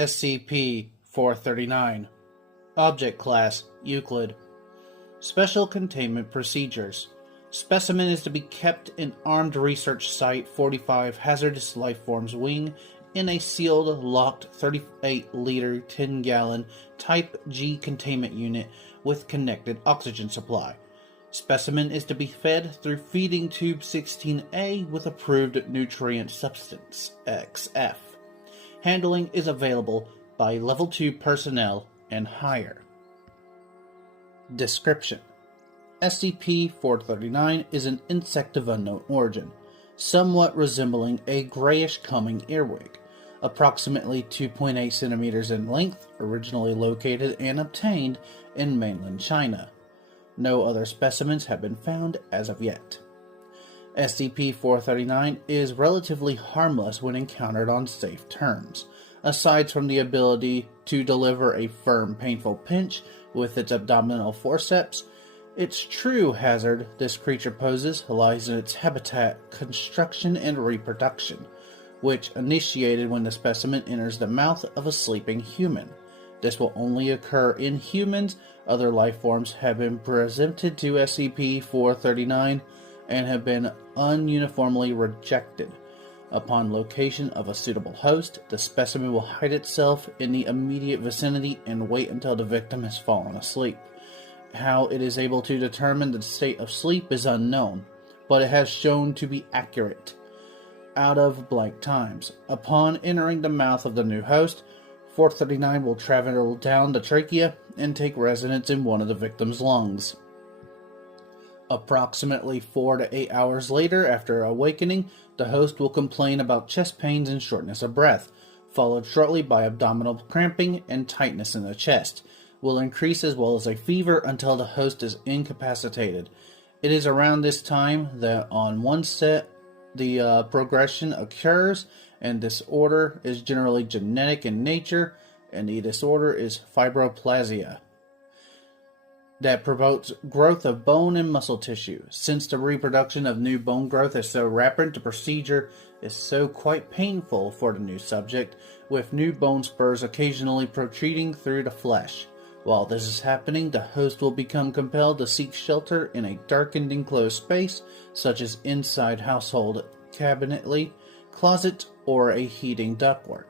SCP-439. Object Class Euclid. Special Containment Procedures. Specimen is to be kept in Armed Research Site 45 Hazardous Lifeforms Wing in a sealed, locked 38-liter 10-gallon Type G containment unit with connected oxygen supply. Specimen is to be fed through Feeding Tube 16A with approved nutrient substance, XF. Handling is available by Level 2 personnel and higher. Description: SCP-439 is an insect of unknown origin, somewhat resembling a grayish-coming earwig, approximately 2.8 centimeters in length, originally located and obtained in mainland China. No other specimens have been found as of yet. SCP-439 is relatively harmless when encountered on safe terms, aside from the ability to deliver a firm, painful pinch with its abdominal forceps. Its true hazard this creature poses lies in its habitat, construction, and reproduction, which initiated when the specimen enters the mouth of a sleeping human. This will only occur in humans. Other life forms have been presented to SCP-439 and have been ununiformly rejected. Upon location of a suitable host, the specimen will hide itself in the immediate vicinity and wait until the victim has fallen asleep. How it is able to determine the state of sleep is unknown, but it has shown to be accurate. Out of blank times, upon entering the mouth of the new host, 439 will travel down the trachea and take residence in one of the victim's lungs. Approximately 4 to 8 hours later, after awakening, the host will complain about chest pains and shortness of breath, followed shortly by abdominal cramping and tightness in the chest. Will increase as well as a fever until the host is incapacitated. It is around this time that on one set the progression occurs, and disorder is generally genetic in nature, and the disorder is fibroplasia that promotes growth of bone and muscle tissue. Since the reproduction of new bone growth is so rapid, the procedure is so quite painful for the new subject, with new bone spurs occasionally protruding through the flesh. While this is happening, the host will become compelled to seek shelter in a darkened enclosed space, such as inside household cabinetry, closet, or a heating ductwork.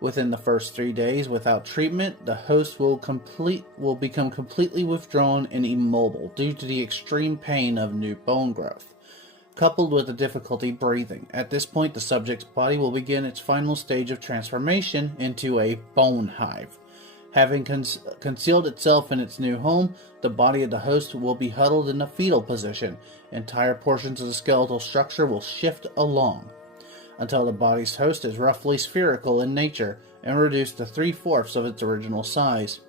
Within the first 3 days without treatment, the host will become completely withdrawn and immobile due to the extreme pain of new bone growth, coupled with the difficulty breathing. At this point, the subject's body will begin its final stage of transformation into a bone hive. Having concealed itself in its new home, the body of the host will be huddled in a fetal position. Entire portions of the skeletal structure will shift along, until the body's host is roughly spherical in nature and reduced to 3/4 of its original size.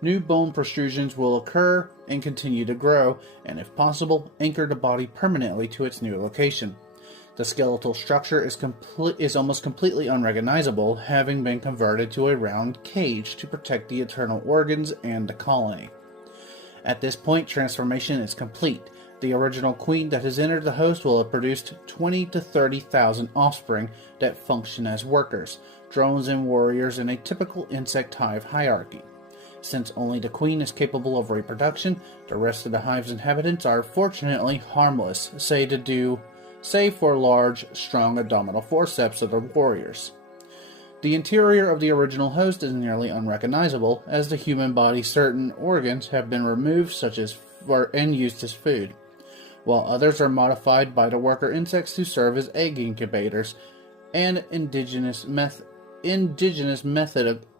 New bone protrusions will occur and continue to grow, and if possible, anchor the body permanently to its new location. The skeletal structure is almost completely unrecognizable, having been converted to a round cage to protect the internal organs and the colony. At this point, transformation is complete. The original queen that has entered the host will have produced 20 to 30,000 offspring that function as workers, drones, and warriors in a typical insect hive hierarchy. Since only the queen is capable of reproduction, the rest of the hive's inhabitants are fortunately harmless, save for large, strong abdominal forceps of the warriors. The interior of the original host is nearly unrecognizable, as the human body's certain organs have been removed, such as and used as food, while others are modified by the worker insects to serve as egg incubators. An indigenous method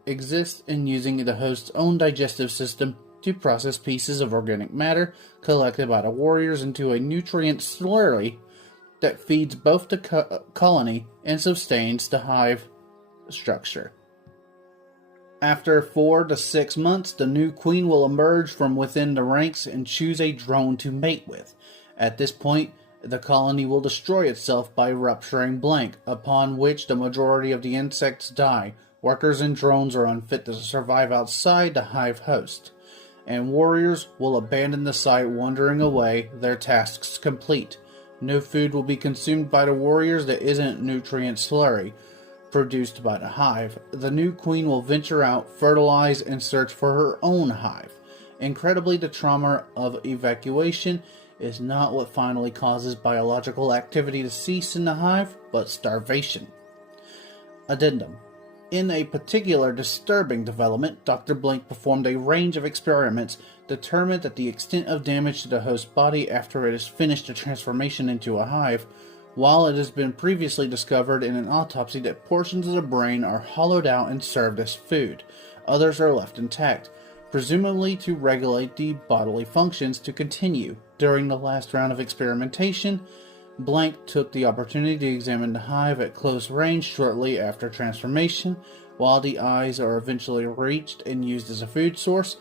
exists in using the host's own digestive system to process pieces of organic matter collected by the warriors into a nutrient slurry that feeds both the colony and sustains the hive structure. After 4 to 6 months, the new queen will emerge from within the ranks and choose a drone to mate with. At this point, the colony will destroy itself by rupturing blank, upon which the majority of the insects die. Workers and drones are unfit to survive outside the hive host, and warriors will abandon the site, wandering away, their tasks complete. No food will be consumed by the warriors that isn't nutrient slurry. produced by the hive. The new queen will venture out, fertilize, and search for her own hive. Incredibly, the trauma of evacuation is not what finally causes biological activity to cease in the hive, but starvation. Addendum. In a particular disturbing development, Dr. Blank performed a range of experiments, determined that the extent of damage to the host body after it has finished the transformation into a hive, while it has been previously discovered in an autopsy that portions of the brain are hollowed out and served as food. Others are left intact, presumably to regulate the bodily functions to continue. During the last round of experimentation, Blank took the opportunity to examine the hive at close range shortly after transformation, while the eyes are eventually reached and used as a food source.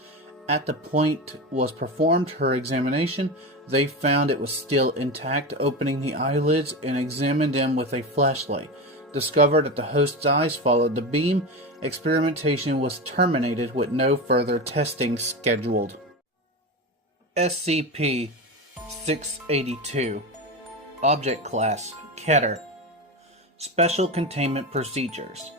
At the point was performed her examination, they found it was still intact. Opening the eyelids and examined them with a flashlight, discovered that the host's eyes followed the beam. Experimentation was terminated with no further testing scheduled. SCP-682 Object Class Keter. Special Containment Procedures.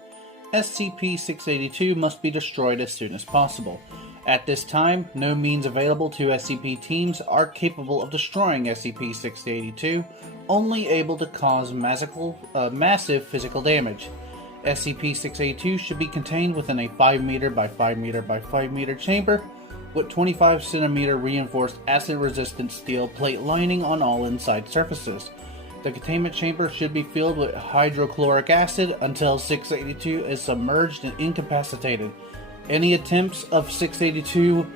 SCP-682 must be destroyed as soon as possible. At this time, no means available to SCP teams are capable of destroying SCP-682, only able to cause massive physical damage. SCP-682 should be contained within a 5 meter by 5 meter by 5 meter chamber with 25 centimeter reinforced acid-resistant steel plate lining on all inside surfaces. The containment chamber should be filled with hydrochloric acid until 682 is submerged and incapacitated. Any attempts of 682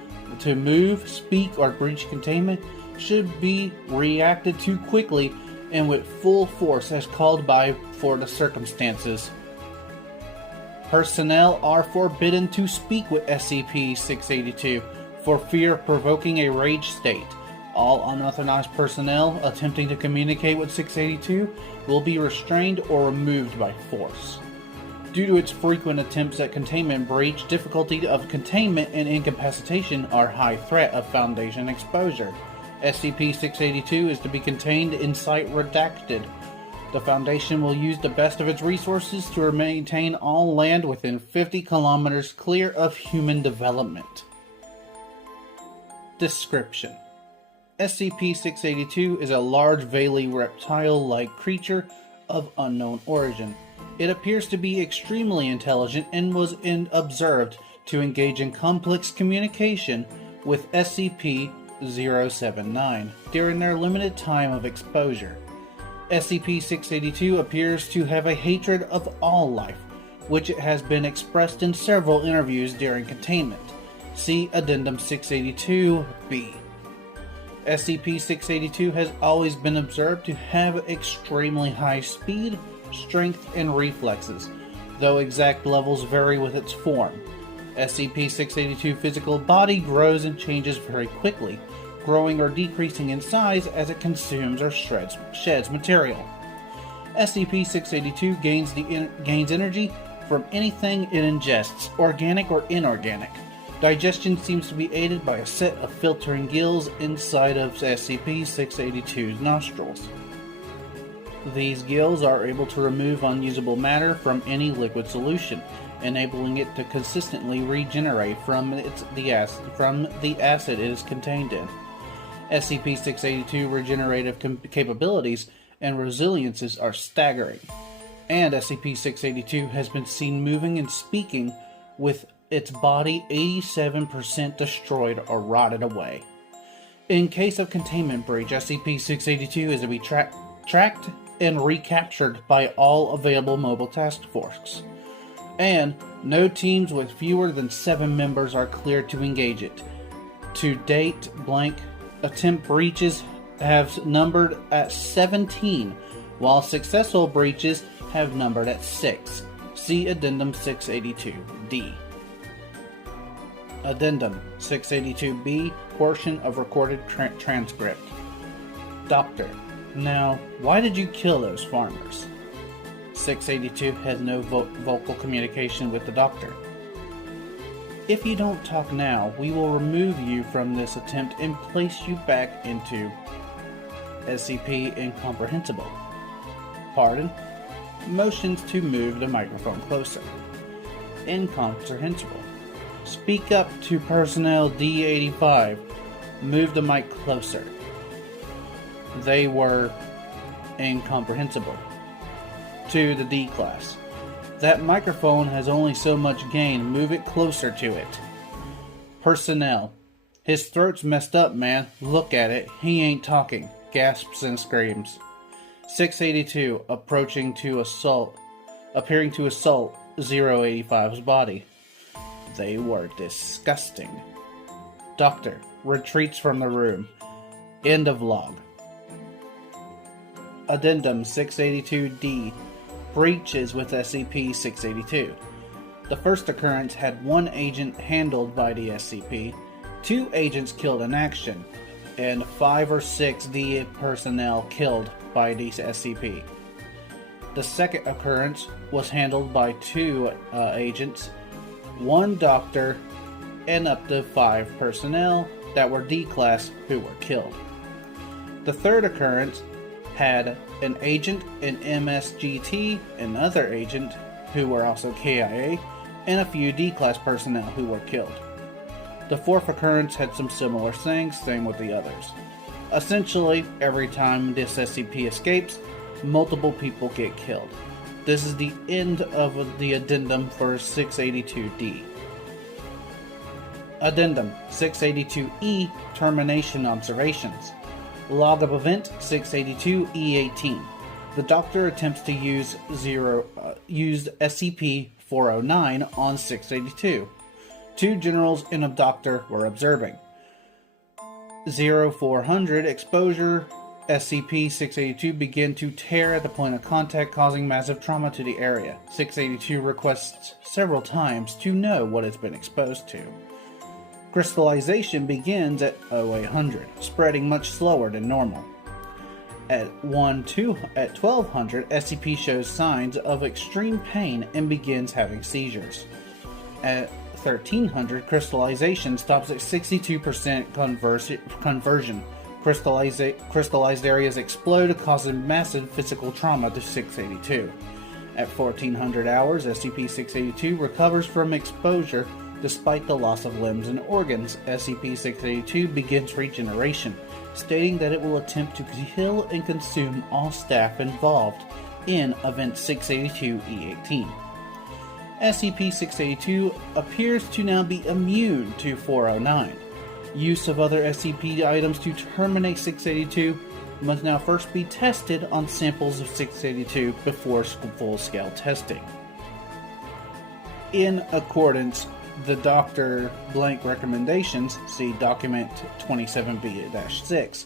to move, speak, or breach containment should be reacted to quickly and with full force as called by for the circumstances. Personnel are forbidden to speak with SCP-682 for fear of provoking a rage state. All unauthorized personnel attempting to communicate with 682 will be restrained or removed by force. Due to its frequent attempts at containment breach, difficulty of containment and incapacitation are high threat of Foundation exposure. SCP-682 is to be contained in Site Redacted. The Foundation will use the best of its resources to maintain all land within 50 kilometers clear of human development. Description: SCP-682 is a large veily reptile-like creature of unknown origin. It appears to be extremely intelligent and was observed to engage in complex communication with SCP-079 during their limited time of exposure. SCP-682 appears to have a hatred of all life, which has been expressed in several interviews during containment. See Addendum 682-B. SCP-682 has always been observed to have extremely high speed, strength, and reflexes, though exact levels vary with its form. SCP-682 physical body grows and changes very quickly, growing or decreasing in size as it consumes or sheds material. SCP-682 gains energy from anything it ingests, organic or inorganic. Digestion seems to be aided by a set of filtering gills inside of SCP-682's nostrils. These gills are able to remove unusable matter from any liquid solution, enabling it to consistently regenerate from the acid it is contained in. SCP-682 regenerative capabilities and resiliences are staggering, and SCP-682 has been seen moving and speaking with its body 87% destroyed or rotted away. In case of containment breach, SCP-682 is to be tracked and recaptured by all available mobile task force, and no teams with fewer than 7 members are cleared to engage it. To date, blank attempt breaches have numbered at 17, while successful breaches have numbered at 6. See Addendum 682-D. Addendum 682-B, portion of recorded transcript. Doctor: Now, why did you kill those farmers? 682 has no vocal communication with the doctor. If you don't talk now, we will remove you from this attempt and place you back into SCP Incomprehensible. Pardon? motions to move the microphone closer. Incomprehensible. Speak up to personnel D85. Move the mic closer. They were incomprehensible. To the D class. That microphone has only so much gain. Move it closer to it. Personnel. His throat's messed up, man. Look at it. He ain't talking. Gasps and screams. 682 appearing to assault 085's body. They were disgusting. Doctor retreats from the room. End of log. Addendum 682D. Breaches with SCP-682. The first occurrence had one agent handled by the SCP, 2 agents killed in action, and 5 or 6 D personnel killed by the SCP. The second occurrence was handled by 2 agents, 1 doctor, and up to 5 personnel that were D-class who were killed. The third occurrence had an agent, an MSGT, another agent who were also KIA, and a few D-class personnel who were killed. The fourth occurrence had some similar things, same with the others. Essentially, every time this SCP escapes, multiple people get killed. This is the end of the addendum for 682D. Addendum 682E Termination Observations. Log of Event 682E18. The Doctor attempts to use SCP-409 on 682. 2 generals and a doctor were observing. 0400 exposure. SCP-682 begin to tear at the point of contact, causing massive trauma to the area. 682 requests several times to know what it's been exposed to. Crystallization begins at 0800, spreading much slower than normal. At 1200, SCP shows signs of extreme pain and begins having seizures. At 1300, crystallization stops at 62% conversion. Crystallized areas explode, causing massive physical trauma to 682. At 1400 hours, SCP-682 recovers from exposure. Despite the loss of limbs and organs, SCP-682 begins regeneration, stating that it will attempt to kill and consume all staff involved in Event 682-E18. SCP-682 appears to now be immune to 409. Use of other SCP items to terminate 682 must now first be tested on samples of 682 before full-scale testing. In accordance the Dr. Blank recommendations, see document 27B-6.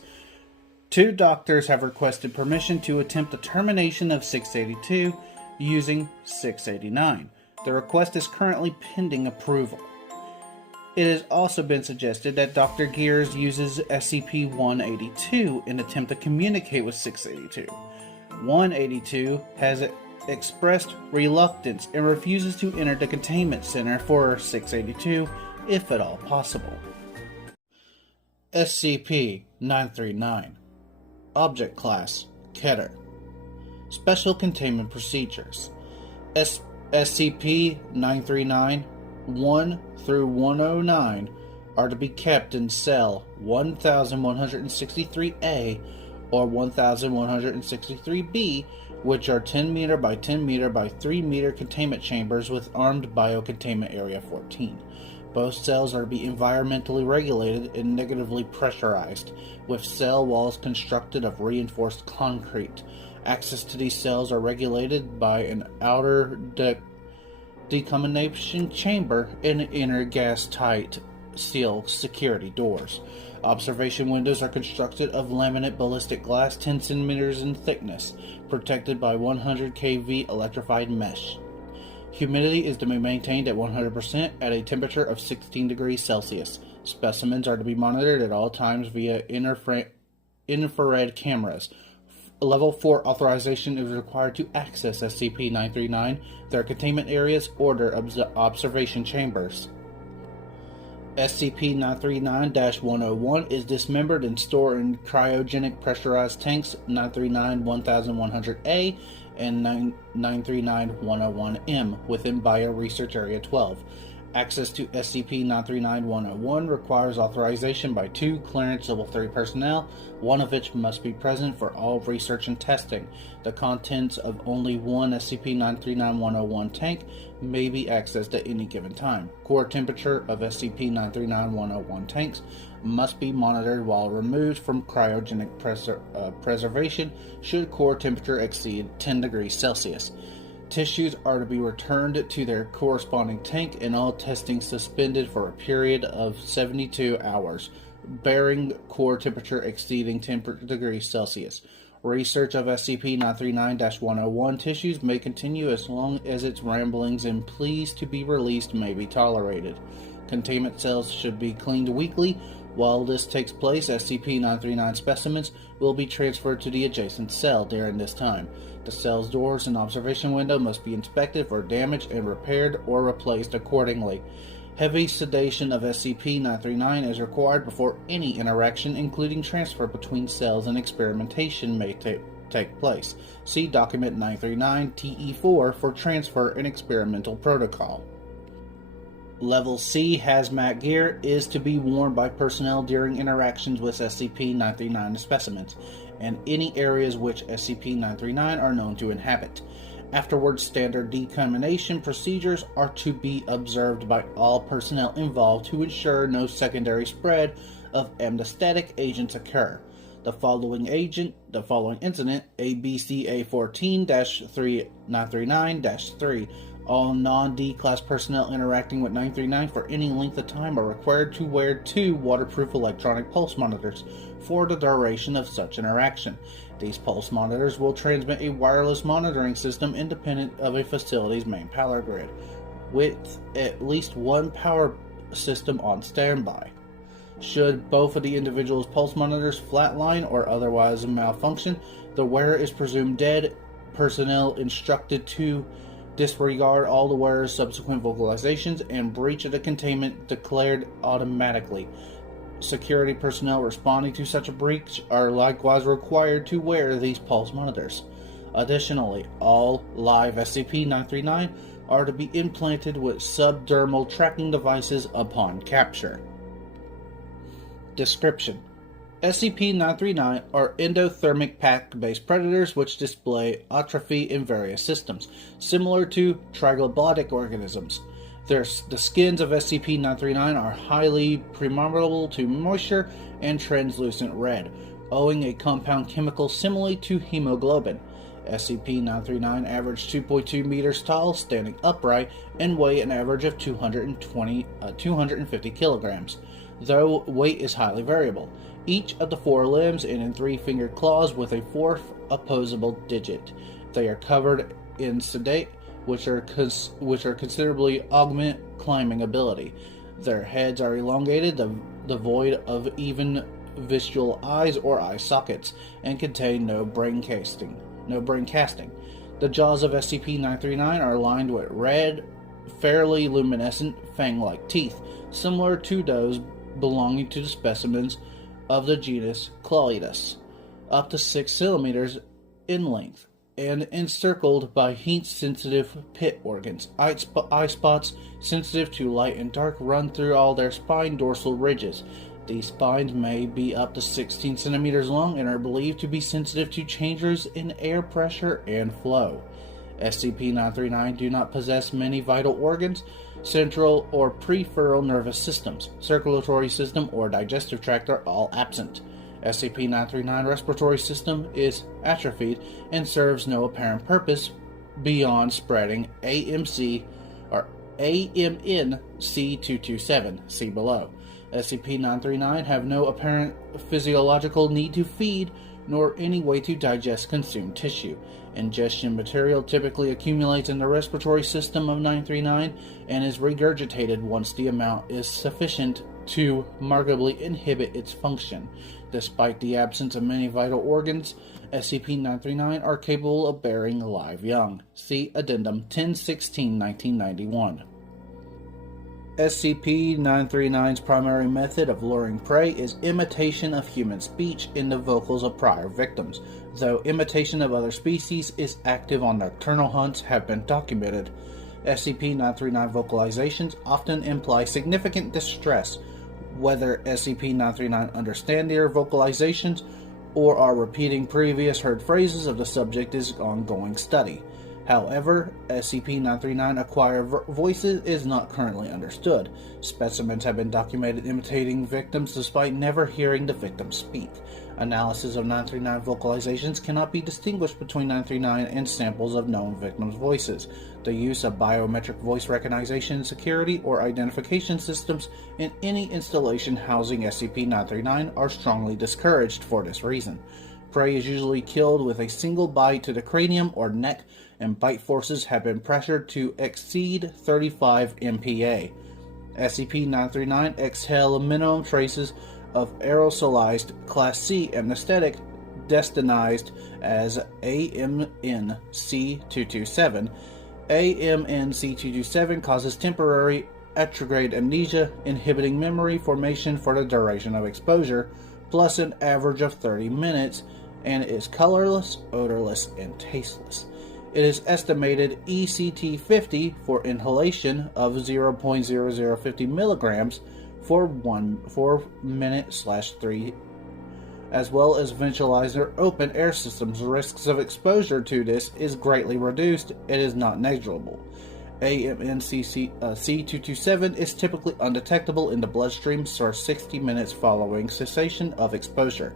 2 doctors have requested permission to attempt the termination of 682 using 689. The request is currently pending approval. It has also been suggested that Dr. Gears uses SCP-182 in an attempt to communicate with 682. 182 has expressed reluctance and refuses to enter the containment center for 682 if at all possible. SCP-939 Object Class Keter. Special Containment Procedures. SCP-939 1 through 109 are to be kept in Cell 1163A or 1163B, which are 10 meter by 10 meter by 3 meter containment chambers with armed biocontainment area 14. Both cells are to be environmentally regulated and negatively pressurized, with cell walls constructed of reinforced concrete. Access to these cells are regulated by an outer decommissionation chamber and inner gas-tight seal security doors. Observation windows are constructed of laminate ballistic glass 10 centimeters in thickness, protected by 100 kV electrified mesh. Humidity is to be maintained at 100% at a temperature of 16 degrees Celsius. Specimens are to be monitored at all times via infrared cameras. Level 4 authorization is required to access SCP-939, their containment areas, or observation chambers. SCP-939-101 is dismembered and stored in cryogenic pressurized tanks 939-1100A and 939-101M within Bio-Research Area 12. Access to SCP-939-101 requires authorization by 2 Clearance Level 3 personnel, one of which must be present for all research and testing. The contents of only one SCP-939-101 tank may be accessed at any given time. Core temperature of SCP-939-101 tanks must be monitored while removed from cryogenic preservation should core temperature exceed 10 degrees Celsius. Tissues are to be returned to their corresponding tank and all testing suspended for a period of 72 hours, bearing core temperature exceeding 10 degrees Celsius. Research of SCP-939-101 tissues may continue as long as its ramblings and pleas to be released may be tolerated. Containment cells should be cleaned weekly. While this takes place, SCP-939 specimens will be transferred to the adjacent cell during this time. The cell's doors and observation window must be inspected for damage and repaired or replaced accordingly. Heavy sedation of SCP-939 is required before any interaction, including transfer between cells and experimentation, may take place. See Document 939-TE4 for transfer and experimental protocol. Level C hazmat gear is to be worn by personnel during interactions with SCP-939 specimens, and any areas which SCP-939 are known to inhabit. Afterwards, standard decontamination procedures are to be observed by all personnel involved to ensure no secondary spread of amnestic agents occur. The following incident, ABCA 14-3939-3, all non-D class personnel interacting with 939 for any length of time are required to wear 2 waterproof electronic pulse monitors for the duration of such interaction. These pulse monitors will transmit a wireless monitoring system independent of a facility's main power grid, with at least one power system on standby. Should both of the individual's pulse monitors flatline or otherwise malfunction, the wearer is presumed dead. Personnel instructed to disregard all the wearer's subsequent vocalizations and breach of the containment declared automatically. Security personnel responding to such a breach are likewise required to wear these pulse monitors. Additionally, all live SCP-939 are to be implanted with subdermal tracking devices upon capture. Description: SCP-939 are endothermic pack-based predators which display atrophy in various systems, similar to triglobotic organisms. The skins of SCP-939 are highly permeable to moisture and translucent red, owing a compound chemical similar to hemoglobin. SCP-939 average 2.2 meters tall, standing upright, and weigh an average of 250 kilograms, though weight is highly variable. Each of the 4 limbs end in 3-fingered claws with a 4th opposable digit. They are covered in sedate, which are considerably augment climbing ability. Their heads are elongated, devoid of even visual eyes or eye sockets, and contain no brain casting. The jaws of SCP-939 are lined with red, fairly luminescent fang-like teeth, similar to those belonging to the specimens of the genus Clawletus, up to 6 centimeters in length, and encircled by heat-sensitive pit organs. Eye spots sensitive to light and dark run through all their spine dorsal ridges. These spines may be up to 16 centimeters long and are believed to be sensitive to changes in air pressure and flow. SCP-939 do not possess many vital organs, central or peripheral nervous systems, circulatory system, or digestive tract are all absent. SCP-939 respiratory system is atrophied and serves no apparent purpose beyond spreading AMC or AMNC227, see below. SCP-939 have no apparent physiological need to feed, nor any way to digest consumed tissue. Ingestion material typically accumulates in the respiratory system of 939 and is regurgitated once the amount is sufficient to markedly inhibit its function. Despite the absence of many vital organs, SCP-939 are capable of bearing live young. See Addendum 1016-1991. SCP-939's primary method of luring prey is imitation of human speech in the vocals of prior victims. though imitation of other species is active on nocturnal hunts have been documented. SCP-939 vocalizations often imply significant distress, whether SCP-939 understand their vocalizations or are repeating previous heard phrases of the subject is ongoing study. However, SCP-939 acquired voices is not currently understood. Specimens have been documented imitating victims despite never hearing the victim speak. Analysis of 939 vocalizations cannot be distinguished between 939 and samples of known victims' voices. The use of biometric voice recognition, security, or identification systems in any installation housing SCP-939 are strongly discouraged for this reason. Prey is usually killed with a single bite to the cranium or neck, and bite forces have been pressured to exceed 35 MPa. SCP-939 exhale minimum traces of aerosolized Class C anesthetic destinized as AMNC-227. AMNC-227 causes temporary retrograde amnesia, inhibiting memory formation for the duration of exposure, plus an average of 30 minutes, and is colorless, odorless, and tasteless. It is estimated ECT-50 for inhalation of 0.0050 milligrams for 4 minute/3, as well as ventilator open air systems. Risks of exposure to this is greatly reduced. It is not negligible. AMNC-227 is typically undetectable in the bloodstream for 60 minutes following cessation of exposure.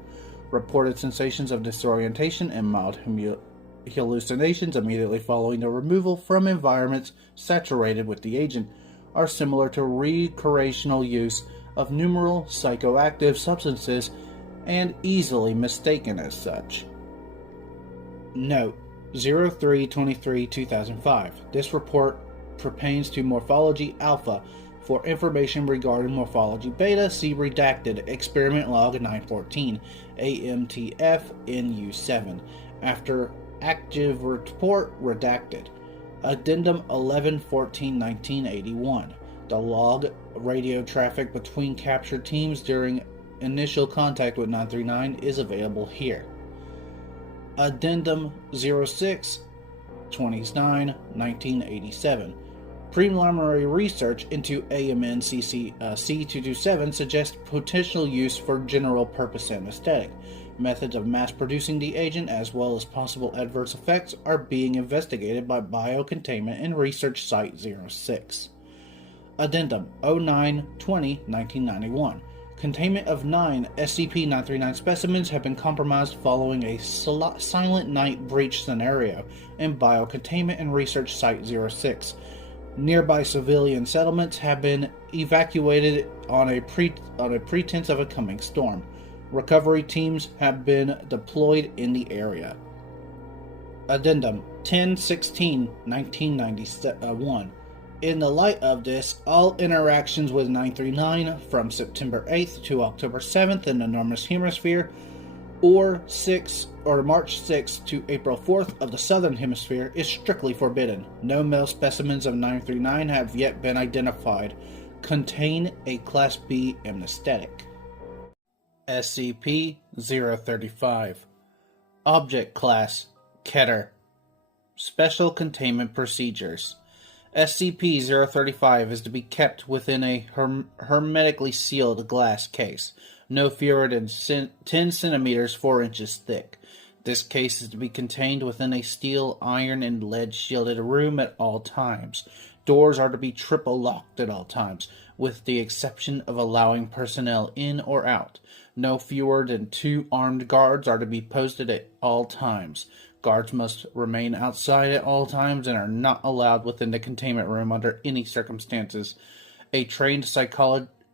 Reported sensations of disorientation and mild hallucinations immediately following the removal from environments saturated with the agent are similar to recreational use of numerous psychoactive substances and easily mistaken as such. Note: 03-23-2005. This report pertains to Morphology Alpha. For information regarding Morphology Beta, see Redacted Experiment Log 914, AMTF-NU7. After Active Report Redacted. Addendum 11-14-1981. The log radio traffic between captured teams during initial contact with 939 is available here. Addendum 06-29-1987. Preliminary research into AMNC-227 suggests potential use for general-purpose anesthetic. Methods of mass-producing the agent, as well as possible adverse effects, are being investigated by Biocontainment and Research Site 06. Addendum 09-20-1991. Containment of 9 SCP-939 specimens have been compromised following a Silent Night breach scenario in Biocontainment and Research Site 06. Nearby civilian settlements have been evacuated on a pretense of a coming storm. Recovery teams have been deployed in the area. Addendum 10-16-1991. In the light of this, all interactions with 939 from September 8th to October 7th in the Northern Hemisphere, or March 6th to April 4th of the Southern Hemisphere is strictly forbidden. No male specimens of 939 have yet been identified. Contain a Class B anesthetic. SCP-035. Object Class Keter. Special Containment Procedures. SCP-035 is to be kept within a hermetically sealed glass case, no fewer than 10 centimeters 4 inches thick. This case is to be contained within a steel, iron, and lead shielded room at all times. Doors are to be triple locked at all times, with the exception of allowing personnel in or out. No fewer than 2 armed guards are to be posted at all times. Guards must remain outside at all times and are not allowed within the containment room under any circumstances. A trained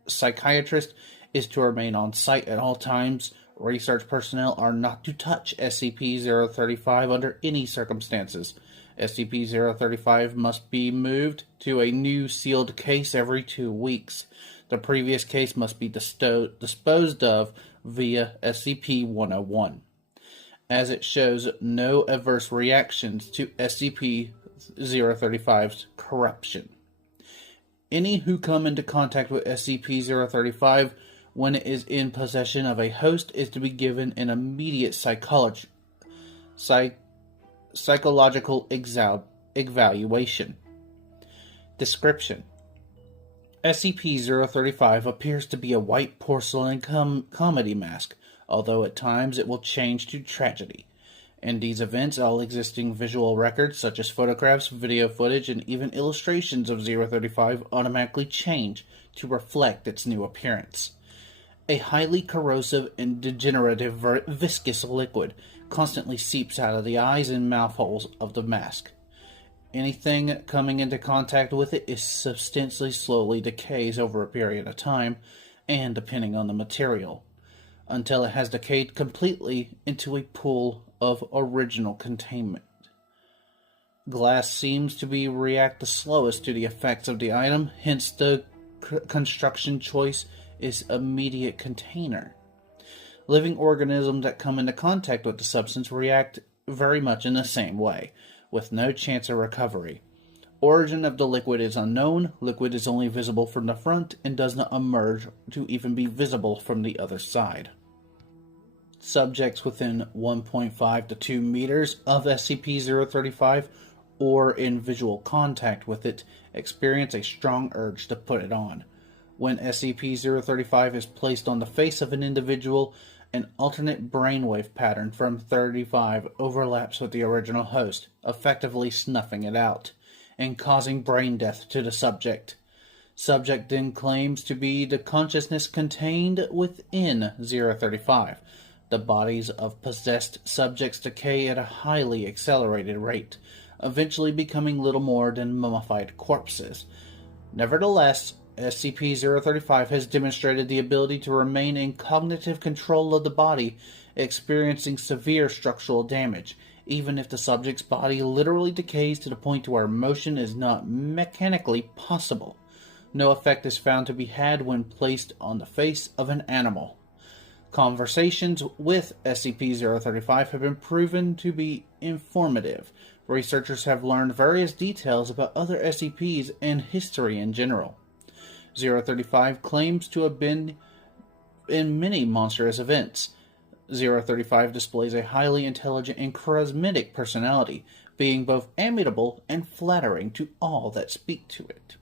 psychiatrist is to remain on site at all times. Research personnel are not to touch SCP-035 under any circumstances. SCP-035 must be moved to a new sealed case every 2 weeks. The previous case must be disposed of via SCP-101, as it shows no adverse reactions to SCP-035's corruption. Any who come into contact with SCP-035 when it is in possession of a host is to be given an immediate Psychological evaluation. Description: SCP-035 appears to be a white porcelain comedy mask, although at times it will change to tragedy. In these events, all existing visual records, such as photographs, video footage, and even illustrations of 035 automatically change to reflect its new appearance. A highly corrosive and degenerative viscous liquid constantly seeps out of the eyes and mouth holes of the mask. Anything coming into contact with it is substantially slowly decays over a period of time, and depending on the material, until it has decayed completely into a pool of original containment. Glass seems to react the slowest to the effects of the item, hence the construction choice is immediate container. Living organisms that come into contact with the substance react very much in the same way, with no chance of recovery. Origin of the liquid is unknown. Liquid is only visible from the front and does not emerge to even be visible from the other side. Subjects within 1.5 to 2 meters of SCP-035 or in visual contact with it experience a strong urge to put it on. When SCP-035 is placed on the face of an individual, an alternate brainwave pattern from 35 overlaps with the original host, effectively snuffing it out and causing brain death to the subject. Subject then claims to be the consciousness contained within 035. The bodies of possessed subjects decay at a highly accelerated rate, eventually becoming little more than mummified corpses. Nevertheless, SCP-035 has demonstrated the ability to remain in cognitive control of the body, experiencing severe structural damage, even if the subject's body literally decays to the point where motion is not mechanically possible. No effect is found to be had when placed on the face of an animal. Conversations with SCP-035 have been proven to be informative. Researchers have learned various details about other SCPs and history in general. 035 claims to have been in many monstrous events. 035 displays a highly intelligent and charismatic personality, being both amiable and flattering to all that speak to it.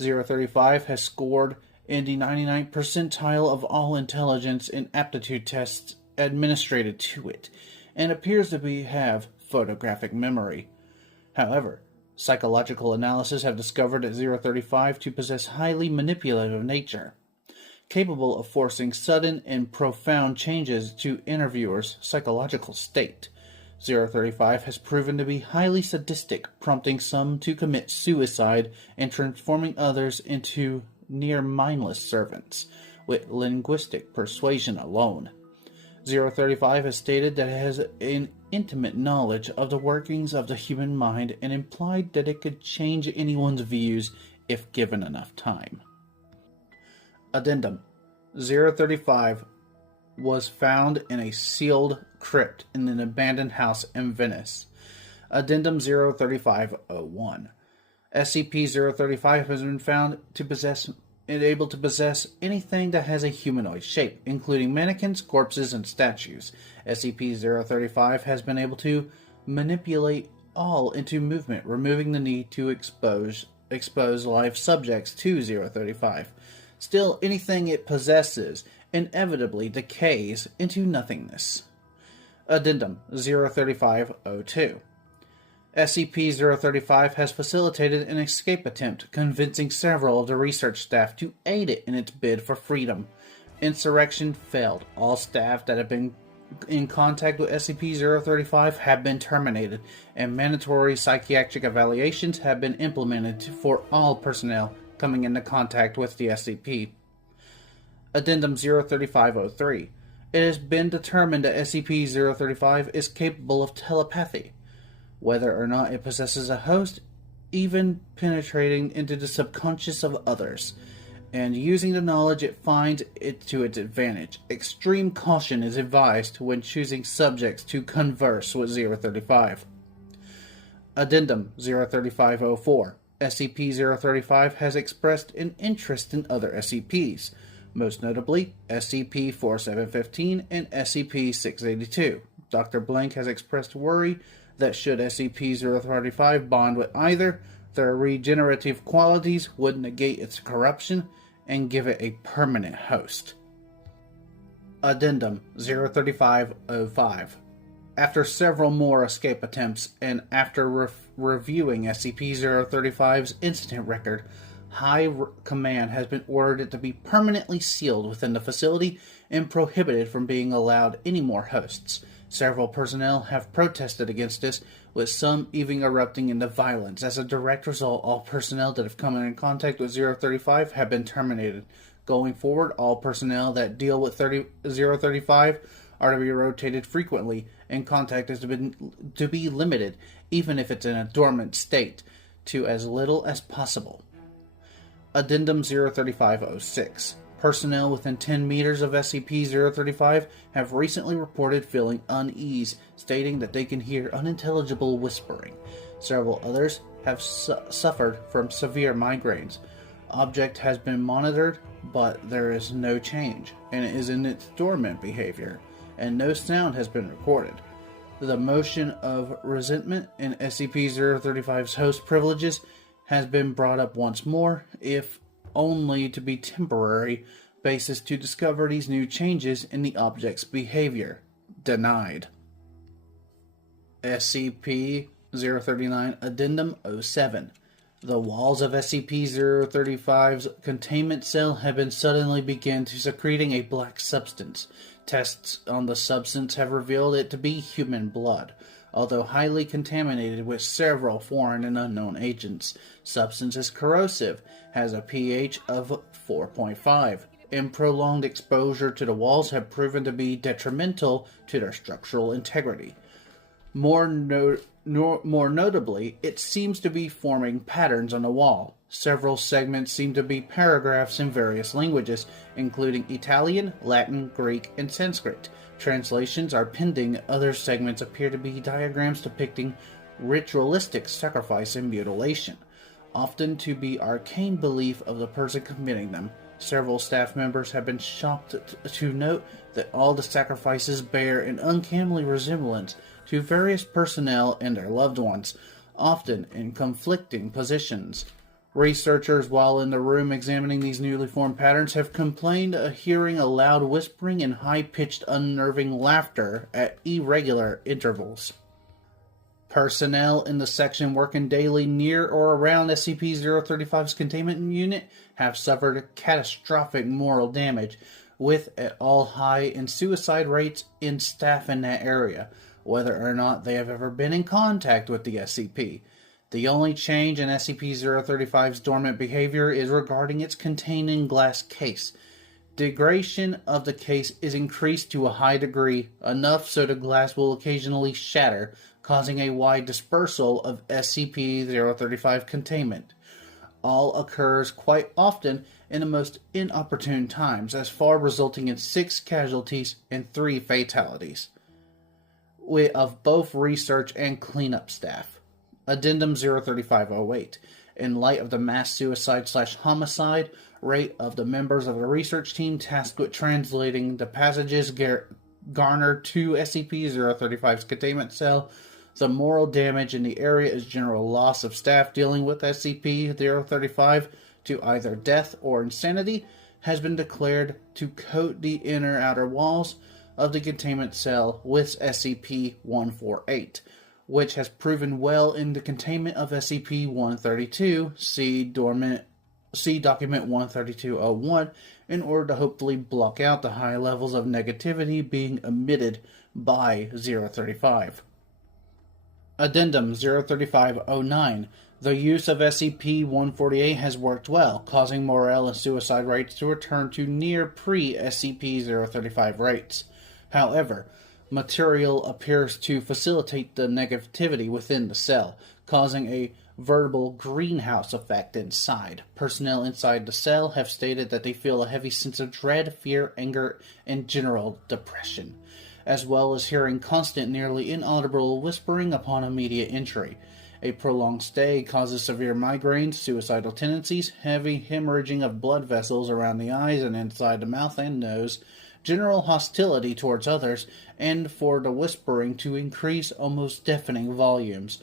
035 has scored in the 99th percentile of all intelligence and aptitude tests administered to it, and appears to have photographic memory. However, psychological analysis have discovered that 035 to possess highly manipulative nature, capable of forcing sudden and profound changes to interviewers' psychological state. 035 has proven to be highly sadistic, prompting some to commit suicide and transforming others into near-mindless servants, with linguistic persuasion alone. 035 has stated that it has an intimate knowledge of the workings of the human mind and implied that it could change anyone's views if given enough time. Addendum: 035 was found in a sealed crypt in an abandoned house in Venice. Addendum 035-01. SCP-035 has been found to possess able to possess anything that has a humanoid shape, including mannequins, corpses, and statues. SCP-035 has been able to manipulate all into movement, removing the need to expose live subjects to 035. Still, anything it possesses inevitably decays into nothingness. Addendum 035-02. SCP-035 has facilitated an escape attempt, convincing several of the research staff to aid it in its bid for freedom. Insurrection failed. All staff that have been in contact with SCP-035 have been terminated, and mandatory psychiatric evaluations have been implemented for all personnel coming into contact with the SCP. Addendum 035-03. It has been determined that SCP-035 is capable of telepathy. Whether or not it possesses a host, even penetrating into the subconscious of others, and using the knowledge it finds it to its advantage. Extreme caution is advised when choosing subjects to converse with 035. Addendum 035-04. SCP-035 has expressed an interest in other SCPs, most notably SCP-4715 and SCP-682. Dr. Blank has expressed worry that should SCP-035 bond with either, their regenerative qualities would negate its corruption and give it a permanent host. Addendum 03505. After several more escape attempts and after reviewing SCP-035's incident record, High Command has been ordered to be permanently sealed within the facility and prohibited from being allowed any more hosts. Several personnel have protested against this, with some even erupting into violence. As a direct result, all personnel that have come in contact with 035 have been terminated. Going forward, all personnel that deal with 035 are to be rotated frequently, and contact is to be limited, even if it's in a dormant state, to as little as possible. Addendum 03506. Personnel within 10 meters of SCP-035 have recently reported feeling unease, stating that they can hear unintelligible whispering. Several others have suffered from severe migraines. Object has been monitored, but there is no change, and it is in its dormant behavior, and no sound has been recorded. The motion of resentment in SCP-035's host privileges has been brought up once more, if only to be temporary basis to discover these new changes in the object's behavior. Denied. SCP-039 Addendum 07. The walls of SCP-035's containment cell have been suddenly begun to secreting a black substance. Tests on the substance have revealed it to be human blood. Although highly contaminated with several foreign and unknown agents, substance is corrosive, has a pH of 4.5, and prolonged exposure to the walls have proven to be detrimental to their structural integrity. More notably, it seems to be forming patterns on the wall. Several segments seem to be paragraphs in various languages, including Italian, Latin, Greek, and Sanskrit. Translations are pending. Other segments appear to be diagrams depicting ritualistic sacrifice and mutilation, often to be arcane belief of the person committing them. Several staff members have been shocked to note that all the sacrifices bear an uncanny resemblance to various personnel and their loved ones, often in conflicting positions. Researchers, while in the room examining these newly formed patterns, have complained of hearing a loud whispering and high-pitched, unnerving laughter at irregular intervals. Personnel in the section working daily near or around SCP-035's containment unit have suffered catastrophic moral damage, with at all high in suicide rates in staff in that area, whether or not they have ever been in contact with the SCP. The only change in SCP-035's dormant behavior is regarding its containing glass case. Degradation of the case is increased to a high degree, enough so the glass will occasionally shatter, causing a wide dispersal of SCP-035 containment. All occurs quite often in the most inopportune times, as far resulting in 6 casualties and 3 fatalities of both research and cleanup staff. Addendum 03508. In light of the mass suicide/homicide rate of the members of the research team tasked with translating the passages garnered to SCP-035's containment cell, the moral damage in the area is general loss of staff dealing with SCP-035 to either death or insanity has been declared to coat the inner outer walls of the containment cell with SCP-148, which has proven well in the containment of SCP-132, see Document 132-01, in order to hopefully block out the high levels of negativity being emitted by 035. Addendum 03509. The use of SCP-148 has worked well, causing morale and suicide rates to return to near pre-SCP-035 rates. However, material appears to facilitate the negativity within the cell, causing a veritable greenhouse effect inside. Personnel inside the cell have stated that they feel a heavy sense of dread, fear, anger, and general depression, as well as hearing constant, nearly inaudible whispering upon immediate entry. A prolonged stay causes severe migraines, suicidal tendencies, heavy hemorrhaging of blood vessels around the eyes and inside the mouth and nose, general hostility towards others, and for the whispering to increase almost deafening volumes.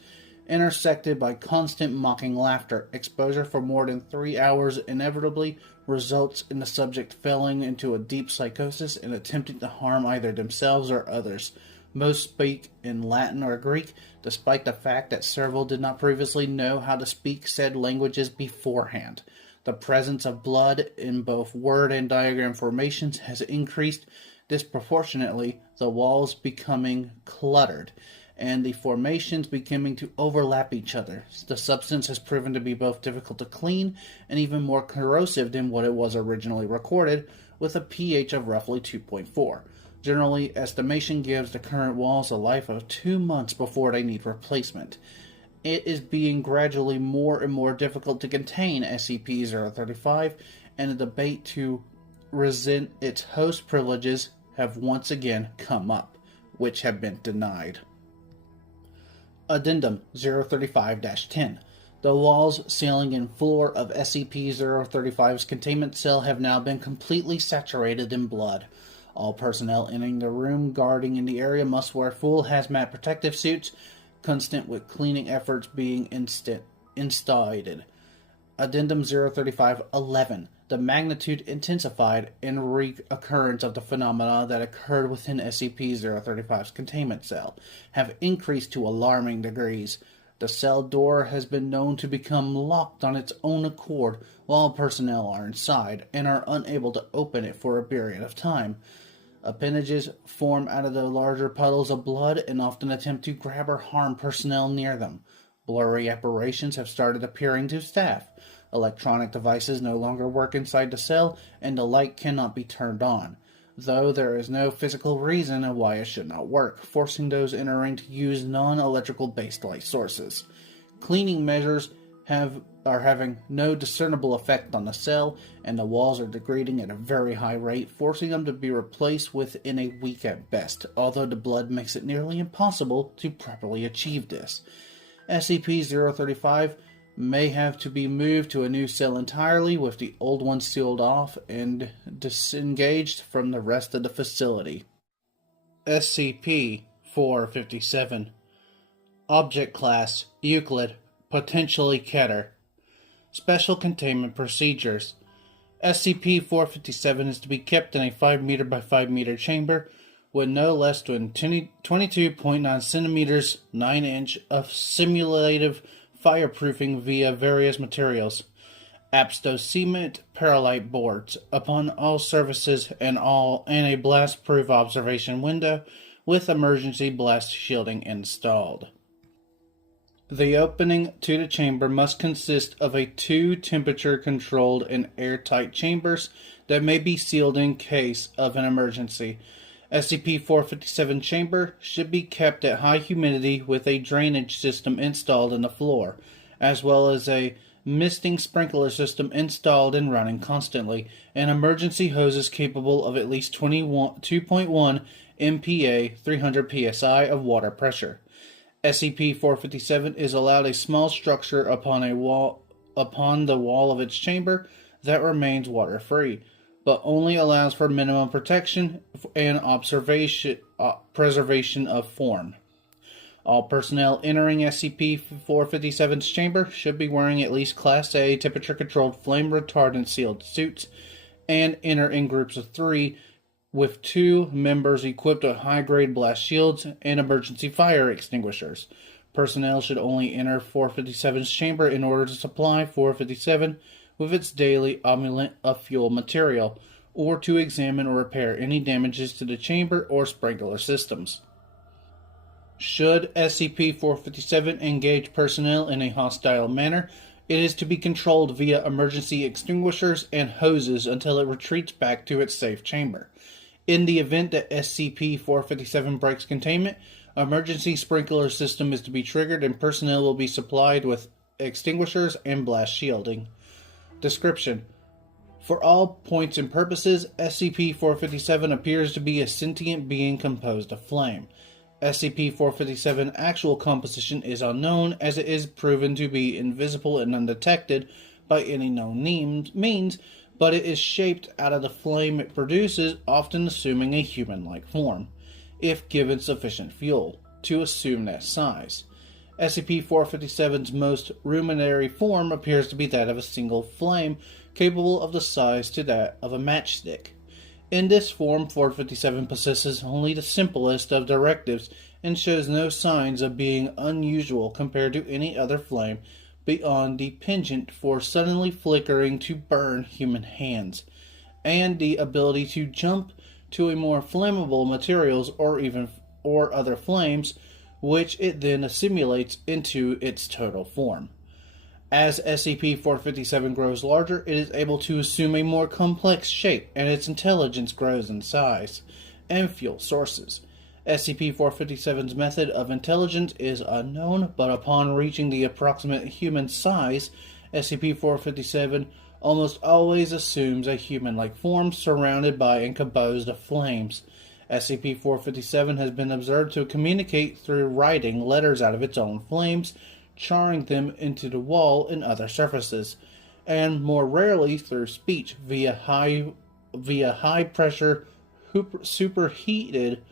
Intersected by constant mocking laughter, exposure for more than 3 hours inevitably results in the subject falling into a deep psychosis and attempting to harm either themselves or others. Most speak in Latin or Greek, despite the fact that several did not previously know how to speak said languages beforehand. The presence of blood in both word and diagram formations has increased disproportionately, the walls becoming cluttered, and the formations beginning to overlap each other. The substance has proven to be both difficult to clean and even more corrosive than what it was originally recorded, with a pH of roughly 2.4. Generally, estimation gives the current walls a life of 2 months before they need replacement. It is being gradually more and more difficult to contain SCP-035, and the debate to rescind its host privileges have once again come up, which have been denied. Addendum 035-10. The walls, ceiling, and floor of SCP-035's containment cell have now been completely saturated in blood. All personnel entering the room guarding in the area must wear full hazmat protective suits, constant with cleaning efforts being instated. Addendum 035-11. The magnitude, intensified, and reoccurrence of the phenomena that occurred within SCP-035's containment cell have increased to alarming degrees. The cell door has been known to become locked on its own accord while personnel are inside and are unable to open it for a period of time. Appendages form out of the larger puddles of blood and often attempt to grab or harm personnel near them. Blurry apparitions have started appearing to staff. Electronic devices no longer work inside the cell, and the light cannot be turned on, though there is no physical reason why it should not work, forcing those entering to use non-electrical based light sources. Cleaning measures are having no discernible effect on the cell, and the walls are degrading at a very high rate, forcing them to be replaced within a week at best, although the blood makes it nearly impossible to properly achieve this. SCP-035 may have to be moved to a new cell entirely, with the old one sealed off and disengaged from the rest of the facility. SCP-457. Object Class Euclid, potentially Keter. Special Containment Procedures. SCP-457 is to be kept in a 5 meter by 5 meter chamber with no less than 22.9 centimeters 9 inch of simulative fireproofing via various materials. Absto cement perlite boards upon all surfaces and a blast-proof observation window with emergency blast shielding installed. The opening to the chamber must consist of 2 temperature-controlled and airtight chambers that may be sealed in case of an emergency. SCP-457 chamber should be kept at high humidity with a drainage system installed in the floor, as well as a misting sprinkler system installed and running constantly, and emergency hoses capable of at least 2.1 MPa 300 psi of water pressure. SCP-457 is allowed a small structure upon the wall of its chamber that remains water-free, but only allows for minimum protection and preservation of form. All personnel entering SCP-457's chamber should be wearing at least Class A temperature-controlled flame-retardant sealed suits and enter in groups of 3 with 2 members equipped with high-grade blast shields and emergency fire extinguishers. Personnel should only enter 457's chamber in order to supply 457 with its daily amulet of fuel material, or to examine or repair any damages to the chamber or sprinkler systems. Should SCP-457 engage personnel in a hostile manner, it is to be controlled via emergency extinguishers and hoses until it retreats back to its safe chamber. In the event that SCP-457 breaks containment, emergency sprinkler system is to be triggered and personnel will be supplied with extinguishers and blast shielding. Description: for all points and purposes, SCP-457 appears to be a sentient being composed of flame. SCP-457 actual composition is unknown, as it is proven to be invisible and undetected by any known means, but it is shaped out of the flame it produces, often assuming a human-like form, if given sufficient fuel to assume that size. SCP-457's most rudimentary form appears to be that of a single flame, capable of the size to that of a matchstick. In this form, 457 possesses only the simplest of directives and shows no signs of being unusual compared to any other flame beyond the penchant for suddenly flickering to burn human hands, and the ability to jump to a more flammable materials or other flames, which it then assimilates into its total form. As SCP-457 grows larger, it is able to assume a more complex shape, and its intelligence grows in size and fuel sources. SCP-457's method of intelligence is unknown, but upon reaching the approximate human size, SCP-457 almost always assumes a human-like form surrounded by and composed of flames. SCP-457 has been observed to communicate through writing letters out of its own flames, charring them into the wall and other surfaces, and more rarely through speech via high pressure superheated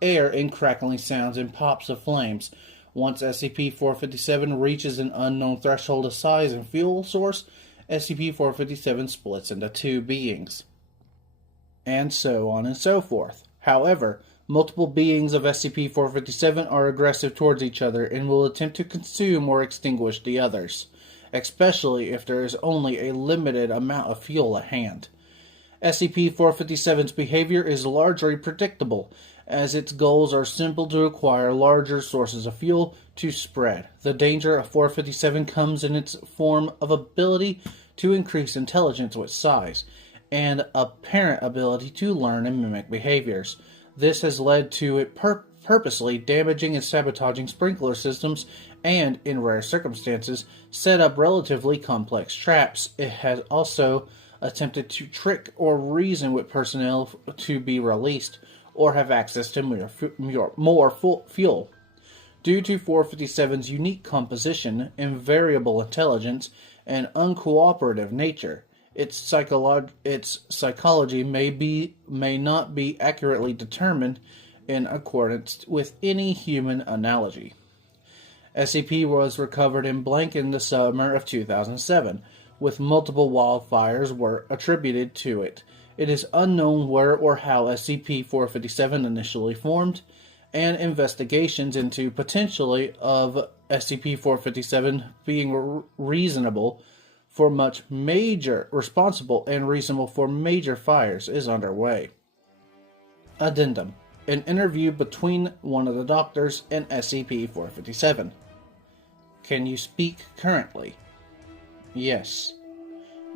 air and crackling sounds and pops of flames. Once SCP-457 reaches an unknown threshold of size and fuel source, SCP-457 splits into two beings, and so on and so forth. However, multiple beings of SCP-457 are aggressive towards each other and will attempt to consume or extinguish the others, especially if there is only a limited amount of fuel at hand. SCP-457's behavior is largely predictable, as its goals are simple to acquire larger sources of fuel to spread. The danger of 457 comes in its form of ability to increase intelligence with size, and apparent ability to learn and mimic behaviors. This has led to it purposely damaging and sabotaging sprinkler systems and, in rare circumstances, set up relatively complex traps. It has also attempted to trick or reason with personnel to be released or have access to more fuel. Due to 457's unique composition, invariable intelligence, and uncooperative nature, its psychology may not be accurately determined in accordance with any human analogy. SCP was recovered in blank in the summer of 2007, with multiple wildfires were attributed to it. It is unknown where or how SCP-457 initially formed, and investigations into potentially of SCP-457 being responsible for major fires is underway. Addendum: an interview between one of the doctors and SCP-457. Can you speak currently? Yes.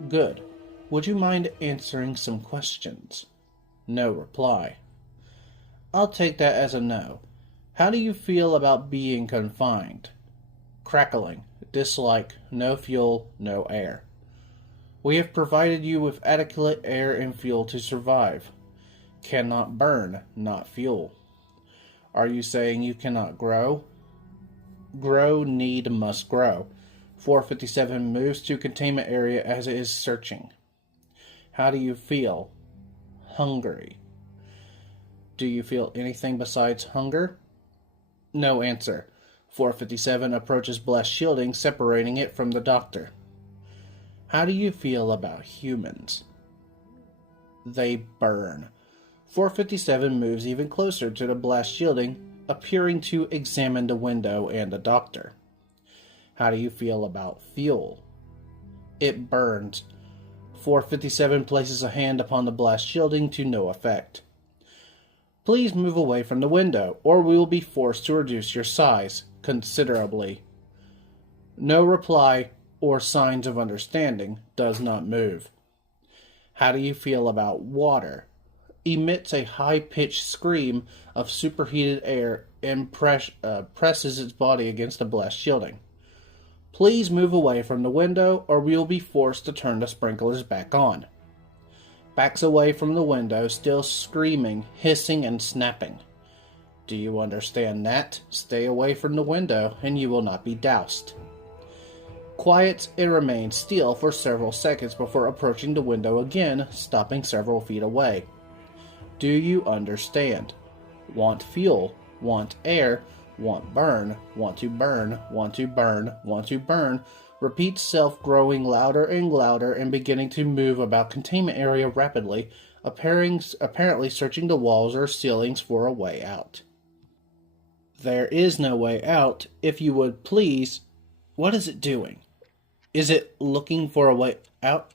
Good. Would you mind answering some questions? No reply. I'll take that as a no. How do you feel about being confined? Crackling. Dislike. No fuel, no air. We have provided you with adequate air and fuel to survive. Cannot burn, not fuel. Are you saying you cannot grow? Grow, need, must grow. 457 moves to containment area as it is searching. How do you feel? Hungry. Do you feel anything besides hunger? No answer. 457 approaches blast shielding, separating it from the doctor. How do you feel about humans? They burn. 457 moves even closer to the blast shielding, appearing to examine the window and the doctor. How do you feel about fuel? It burns. 457 places a hand upon the blast shielding to no effect. Please move away from the window, or we will be forced to reduce your size considerably. No reply or signs of understanding. Does not move. How do you feel about water? Emits a high-pitched scream of superheated air and presses its body against the blast shielding. Please move away from the window, or we will be forced to turn the sprinklers back on. Backs away from the window, still screaming, hissing, and snapping. Do you understand that? Stay away from the window and you will not be doused. Quiet and remain still for several seconds before approaching the window again, stopping several feet away. Do you understand? Want fuel, want air, want burn, want to burn, want to burn, want to burn. Repeat self growing louder and louder and beginning to move about containment area rapidly, apparently searching the walls or ceilings for a way out. There is no way out. If you would please, what is it doing? Is it looking for a way out?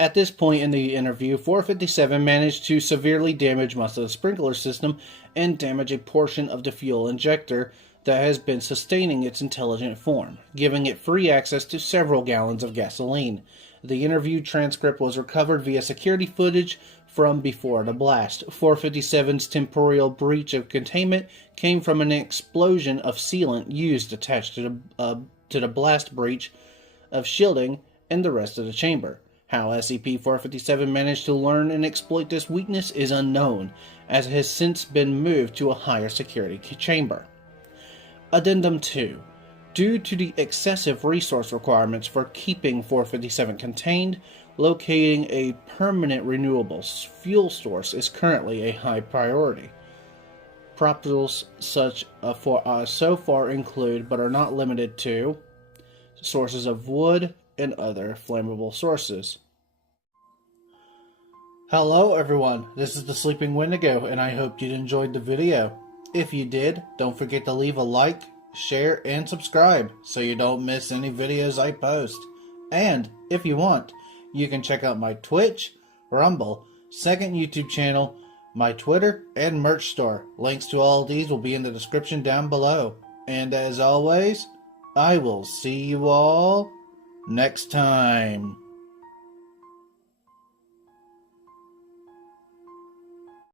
At this point in the interview, 457 managed to severely damage most of the sprinkler system and damage a portion of the fuel injector that has been sustaining its intelligent form, giving it free access to several gallons of gasoline. The interview transcript was recovered via security footage from before the blast. 457's temporal breach of containment came from an explosion of sealant used attached to the blast breach of shielding and the rest of the chamber. How SCP-457 managed to learn and exploit this weakness is unknown, as it has since been moved to a higher security chamber. Addendum 2. Due to the excessive resource requirements for keeping 457 contained, locating a permanent renewable fuel source is currently a high priority. Proposals so far include, but are not limited to, sources of wood and other flammable sources. Hello everyone, this is the Sleeping Wendigo, and I hope you enjoyed the video. If you did, don't forget to leave a like, share, and subscribe so you don't miss any videos I post. And, if you want, you can check out my Twitch, Rumble, second YouTube channel, my Twitter, and merch store. Links to all of these will be in the description down below. And as always, I will see you all next time.